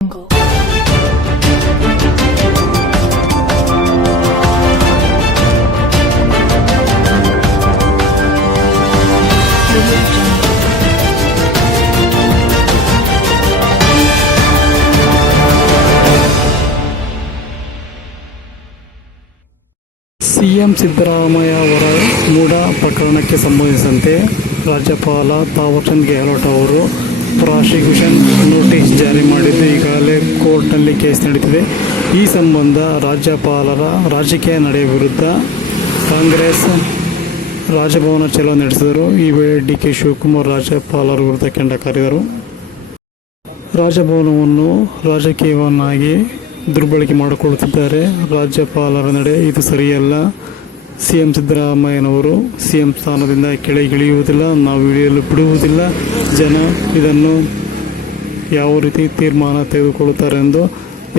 jungle. CM Siddaramaiah ಅವರ ಮೂಢ ಪ್ರಕರಣಕ್ಕೆ ಸಂಬಂಧಿಸಿದಂತೆ ರಾಜ್ಯಪಾಲ ತಾವರ್ಚಂದ್ ಗೆಹ್ಲೋಟ್ ಅವರು ಪ್ರಾಸಿಕ್ಯೂಷನ್ ಕೋರ್ಟ್ನಲ್ಲಿ ಕೇಸ್ ನಡೀತಿದೆ. ಈ ಸಂಬಂಧ ರಾಜ್ಯಪಾಲರ ರಾಜಕೀಯ ನಡೆ ವಿರುದ್ಧ ಕಾಂಗ್ರೆಸ್ ರಾಜಭವನ ಚಲೋ ನಡೆಸಿದರು. ಈ ವೇಳೆ ಡಿ ಕೆ ಶಿವಕುಮಾರ್ ರಾಜ್ಯಪಾಲರ ವಿರುದ್ಧ ಕೆಂಡ ಕರೆದರು. ರಾಜಭವನವನ್ನು ರಾಜಕೀಯವನ್ನಾಗಿ ದುರ್ಬಳಕೆ ಮಾಡಿಕೊಳ್ಳುತ್ತಿದ್ದಾರೆ. ರಾಜ್ಯಪಾಲರ ನಡೆ ಇದು ಸರಿಯಲ್ಲ. ಸಿ ಎಂ ಸಿದ್ದರಾಮಯ್ಯನವರು ಸಿಎಂ ಸ್ಥಾನದಿಂದ ಕೆಳಗಿಳಿಯುವುದಿಲ್ಲ, ನಾವು ಇಳಿಯಲು ಬಿಡುವುದಿಲ್ಲ. ಜನ ಇದನ್ನು ಯಾವ ರೀತಿ ತೀರ್ಮಾನ ತೆಗೆದುಕೊಳ್ಳುತ್ತಾರೆ ಎಂದು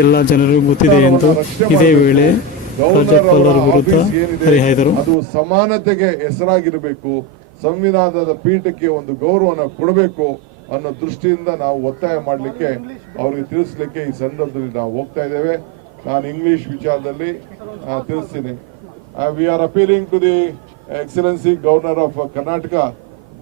ಎಲ್ಲ ಜನರಿಗೂ ಗೊತ್ತಿದೆ ಎಂದು ಇದೇ ವೇಳೆ ರಾಜ್ಯಪಾಲರ ವಿರುದ್ಧ ಹರಿಹಾಯ್ದರು. ಅದು ಸಮಾನತೆಗೆ ಹೆಸರಾಗಿರಬೇಕು ಸಂವಿಧಾನದ ಪೀಠಕ್ಕೆ ಒಂದು ಗೌರವನ ಕೊಡಬೇಕು ಅನ್ನೋ ದೃಷ್ಟಿಯಿಂದ ನಾವು ಒತ್ತಾಯ ಮಾಡಲಿಕ್ಕೆ ಅವರಿಗೆ ತಿಳಿಸ್ಲಿಕ್ಕೆ ಈ ಸಂದರ್ಭದಲ್ಲಿ ನಾವು ಹೋಗ್ತಾ ಇದ್ದೇವೆ. ನಾನು ಇಂಗ್ಲಿಷ್ ವಿಚಾರದಲ್ಲಿ ತಿಳಿಸ್ತೀನಿ. We are appealing to the excellency governor of Karnataka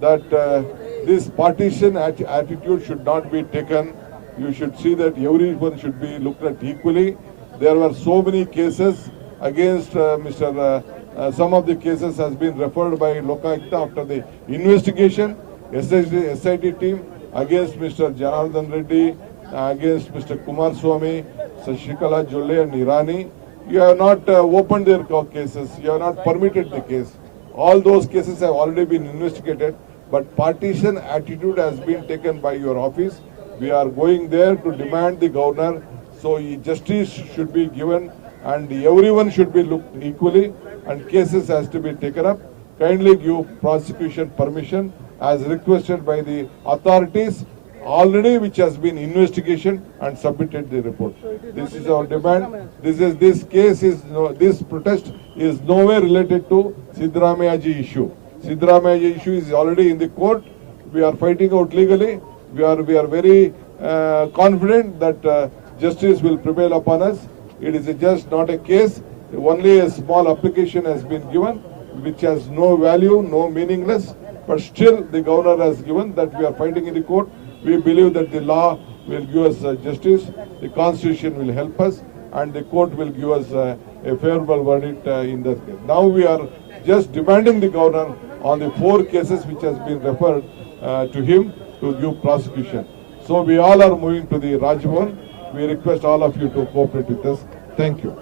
uh, this partition atti- attitude should not be taken. You should see that everyone should be looked at equally. There were so many cases against uh, Mr. Uh, uh, some of the cases has been referred by Lokayukta after the investigation. SIT, SIT team against Mr. Janardhan Reddy, against Mr. Kumar Swamy, Shashikala Jolle and Irani. You have not uh, opened their cases. You have not permitted the case. All those cases have already been investigated, but partition attitude has been taken by your office. We are going there to demand the governor, so justice should be given and everyone should be looked equally and cases has to be taken up. Kindly give prosecution permission as requested by the authorities already which has been investigation and submitted the report. This is our demand. This is, this case is, no- this protest is nowhere related to Sidramaya issue. Sidramaya issue is already in the court. We are fighting out legally. We are, we are very uh, confident that uh, justice will prevail upon us. It is just not a case. Only a small application has been given which has no value, no meaningless. But still, the governor has given that we are fighting in the court. We believe that the law will give us uh, justice, the constitution will help us, and the court will give us uh, a favorable verdict uh, in this case. Now we are just demanding the governor on the four cases which has been referred uh, to him to give prosecution. So we all are moving to the Rajbhavan. We request all of you to cooperate with us. Thank you.